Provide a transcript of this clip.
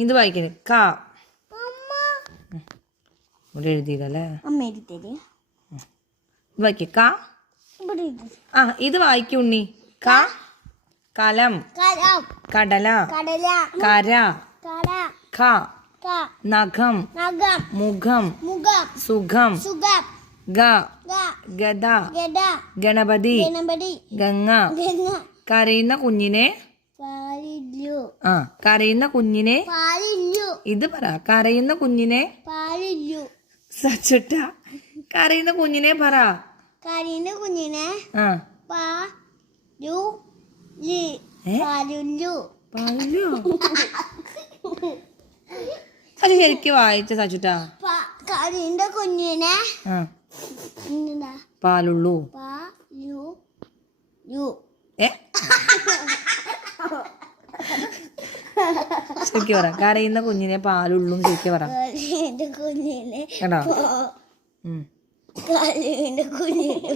ഇത് വായിക്കരുത്. കാ ഇവിടെ എഴുതിയില്ലല്ലേ. ഇത് വായിക്ക. കാ. ആ ഇത് വായിക്കും ഉണ്ണി. കാ കലം, കടല, കര, ഖ നഖം, മുഖം, സുഖം, ഗ ഗദ, ഗണപതി, ഗംഗ. കരയുന്ന കുഞ്ഞിനെ, ആ കരയുന്ന കുഞ്ഞിനെ ഇത് പറ. കരയുന്ന കുഞ്ഞിനെ സച്ചുട്ട. കരയുന്ന കുഞ്ഞിനെ പറ. കരയുന്ന കുഞ്ഞിനെ ആ പാലുല്ലു. അത് ശരിക്കും വായിച്ച സച്ചുട്ടാ. കരയുന്ന കുഞ്ഞിനെ പാലുള്ളൂ. ശരിക്കും പറ. കരയുന്ന കുഞ്ഞിനെ പാലുള്ളൂ ശരിക്കും പറ കേട്ടോ. കരയുന്ന കുഞ്ഞിനെ